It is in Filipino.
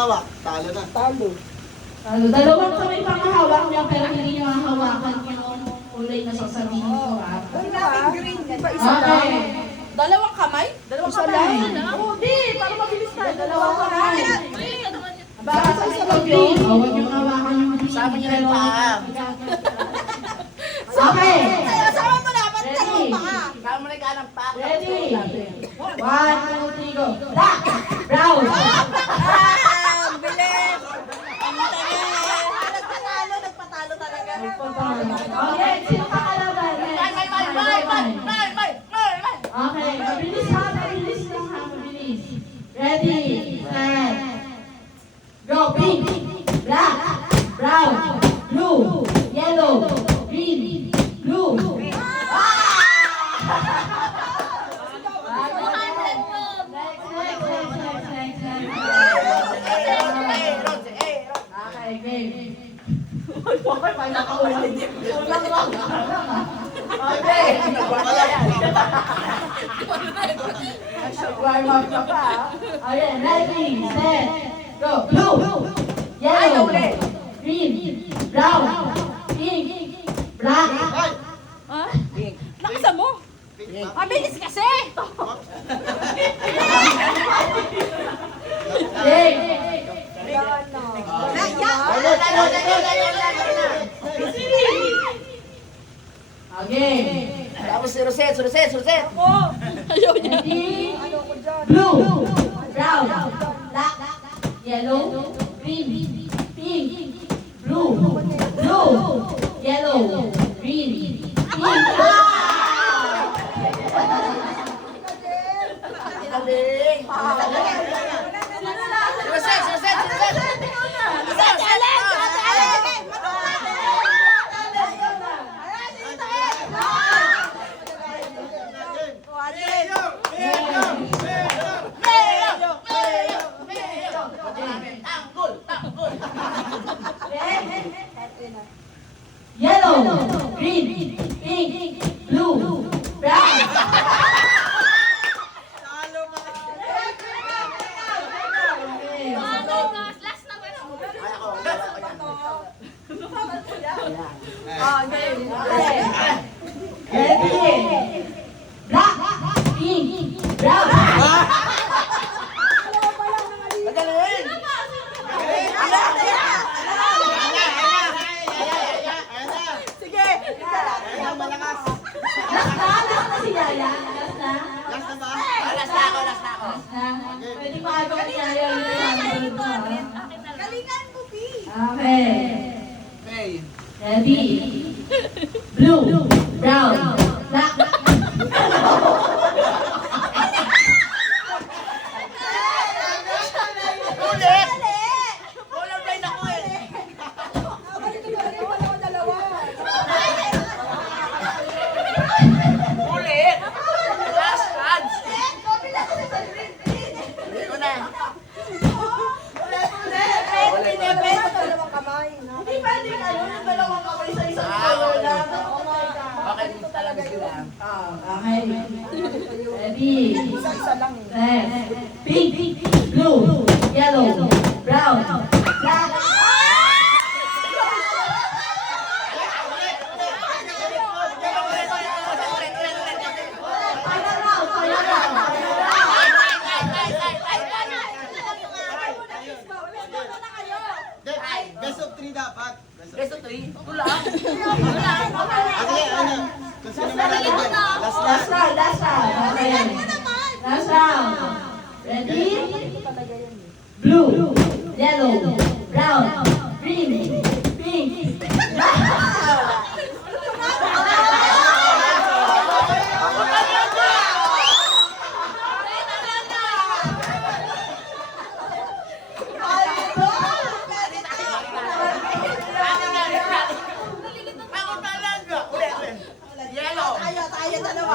Hawak, talo na. Talo. Dalawang kamay pang hawak niya pero hindi niya mahawakan yung kulay na sasabihin ko. Ang daming green, di ba isa lang? Okay. Dalawang kamay? Dalawang Isa kamay. lang. Oo, di. Para mabilis tayo. Dalawang kamay. Baka sa sasabihin, huwag niyong hawakan yung green. Sama niyo rin pa. Okay. Sama mo na. Ba't Ready? dalawang pa ka? Kaya mo na ikaw ng pack. Ready? 1, 2, 3, go. Black, brown. Ang bilis. Ang tagal. Nagpatalo talaga. Okay, sino ka kalaban? Okay, mabilis ha, mabilis lang ha, mabilis. Ready, set, go. Pink, black, brown, blue, yellow, green, blue. Okay, game. Okay. Warm up ka pa. Okay, ready, set, go. Blue, yellow, green, brown, pink, black. Nakasa mo. Mabilis kasi. Game. Okay. Tapos si Roset. Ready? Blue, brown, black, yellow, green, pink, blue, yellow, green, pink. Yellow, green, pink, blue, brown. Ready? Black, pink, brown. Last na si Yaya. Last na. Last na ako. Last na. Pwede maagaw ni Yaya yung Galingan mo, P. Okay. Ready? Blue, brown, black. Dalawang kamay. Hindi pwedeng yung dalawang kamay sa isang color lang. Okay, talaga sila. Okay. Ready? Isa lang. Set. Pink, blue, yellow, brown, black. Final round, final round. Best of 3 dapat. Best of 3? Wala. Okay, ano? Kung sino malalagyan. Last round, last round. Okay. Last round. Ready? Blue, yellow, brown, green, pink. Ako talaga. Ulit. Yellow. Tayo dalawa.